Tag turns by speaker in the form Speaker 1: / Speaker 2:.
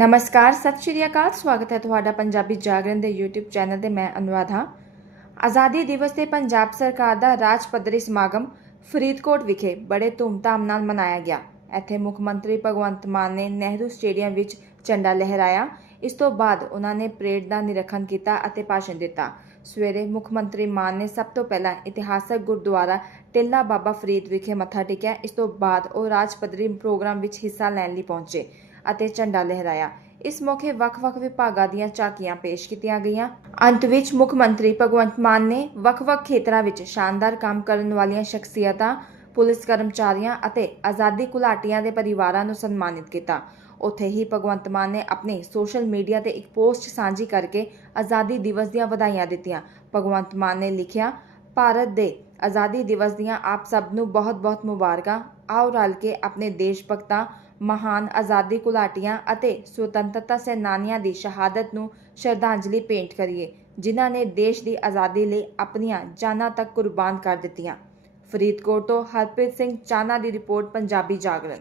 Speaker 1: ਨਮਸਕਾਰ, ਸਤਿ ਸ਼੍ਰੀ ਅਕਾਲ, ਸਵਾਗਤ ਹੈ ਤੁਹਾਡਾ ਪੰਜਾਬੀ ਜਾਗਰਣ ਦੇ YouTube ਚੈਨਲ ਤੇ, ਮੈਂ ਅਨੁਰਾਧ। ਹਾਂ ਆਜ਼ਾਦੀ ਦਿਵਸ ਤੇ ਪੰਜਾਬ ਸਰਕਾਰ ਦਾ ਰਾਜ ਪੱਧਰੀ ਸਮਾਗਮ ਫਰੀਦਕੋਟ ਵਿਖੇ ਬੜੇ ਧੂਮਧਾਮ ਨਾਲ ਮਨਾਇਆ ਗਿਆ। ਇੱਥੇ ਮੁੱਖ ਮੰਤਰੀ ਭਗਵੰਤ ਮਾਨ ਨੇ ਨਹਿਰੂ ਸਟੇਡੀਅਮ ਵਿੱਚ ਝੰਡਾ ਲਹਿਰਾਇਆ। ਇਸ ਤੋਂ ਬਾਅਦ ਉਹਨਾਂ ਨੇ ਪਰੇਡ ਦਾ ਨਿਰੀਖਣ ਕੀਤਾ ਅਤੇ ਭਾਸ਼ਣ ਦਿੱਤਾ। ਸਵੇਰੇ ਮੁੱਖ ਮੰਤਰੀ ਮਾਨ ਨੇ ਸਭ ਤੋਂ ਪਹਿਲਾਂ ਇਤਿਹਾਸਕ ਗੁਰਦੁਆਰਾ ਟਿੱਲਾ ਬਾਬਾ ਫਰੀਦ ਵਿਖੇ ਮੱਥਾ ਟੇਕਿਆ। ਇਸ ਤੋਂ ਬਾਅਦ ਉਹ ਰਾਜ ਪੱਧਰੀ ਪ੍ਰੋਗਰਾਮ ਵਿੱਚ ਹਿੱਸਾ ਲੈਣ ਲਈ ਪਹੁੰਚੇ। ਅਤੇ ਝੰਡਾ ਲਹਿਰਾਇਆ। ਇਸ ਮੌਕੇ ਵੱਖ-ਵੱਖ ਵਿਭਾਗਾਂ ਦੀਆਂ ਝਾਕੀਆਂ ਪੇਸ਼ ਕੀਤੀਆਂ ਗਈਆਂ। ਅੰਤ ਵਿੱਚ ਮੁੱਖ ਮੰਤਰੀ ਭਗਵੰਤ ਮਾਨ ਨੇ ਵੱਖ-ਵੱਖ ਖੇਤਰਾਂ ਵਿੱਚ ਸ਼ਾਨਦਾਰ ਕੰਮ ਕਰਨ ਵਾਲੀਆਂ ਸ਼ਖਸੀਅਤਾਂ, ਪੁਲਿਸ ਕਰਮਚਾਰੀਆਂ ਅਤੇ ਆਜ਼ਾਦੀ ਘੁਲਾਟੀਆਂ ਦੇ ਪਰਿਵਾਰਾਂ ਨੂੰ ਸਨਮਾਨਿਤ ਕੀਤਾ। ਉੱਥੇ ਹੀ ਭਗਵੰਤ ਮਾਨ ਨੇ ਆਪਣੇ ਸੋਸ਼ਲ ਮੀਡੀਆ ਤੇ ਇੱਕ ਪੋਸਟ ਸਾਂਝੀ ਕਰਕੇ ਆਜ਼ਾਦੀ ਦਿਵਸ ਦੀਆਂ ਵਧਾਈਆਂ ਦਿੱਤੀਆਂ। ਭਗਵੰਤ ਮਾਨ ਨੇ ਲਿਖਿਆ ਭਾਰਤ ਦੇ ਆਜ਼ਾਦੀ ਦਿਵਸ ਦੀਆਂ ਆਪ ਸਭ ਨੂੰ ਬਹੁਤ-ਬਹੁਤ ਮੁਬਾਰਕਾਂ। ਆਓ ਰਲ ਕੇ ਆਪਣੇ ਦੇਸ਼ ਭਗਤਾਂ, ਮਹਾਨ ਆਜ਼ਾਦੀ ਘੁਲਾਟੀਆਂ ਅਤੇ ਸੁਤੰਤਰਤਾ ਸੈਨਾਨੀਆਂ ਦੀ ਸ਼ਹਾਦਤ ਨੂੰ ਸ਼ਰਧਾਂਜਲੀ ਭੇਂਟ ਕਰੀਏ, ਜਿਨ੍ਹਾਂ ਨੇ ਦੇਸ਼ ਦੀ ਆਜ਼ਾਦੀ ਲਈ ਆਪਣੀਆਂ ਜਾਨਾਂ ਤੱਕ ਕੁਰਬਾਨ ਕਰ ਦਿੱਤੀਆਂ। ਫਰੀਦਕੋਟ ਤੋਂ ਹਰਪ੍ਰੀਤ ਸਿੰਘ ਚਾਨਾ ਦੀ ਰਿਪੋਰਟ, ਪੰਜਾਬੀ ਜਾਗਰਣ।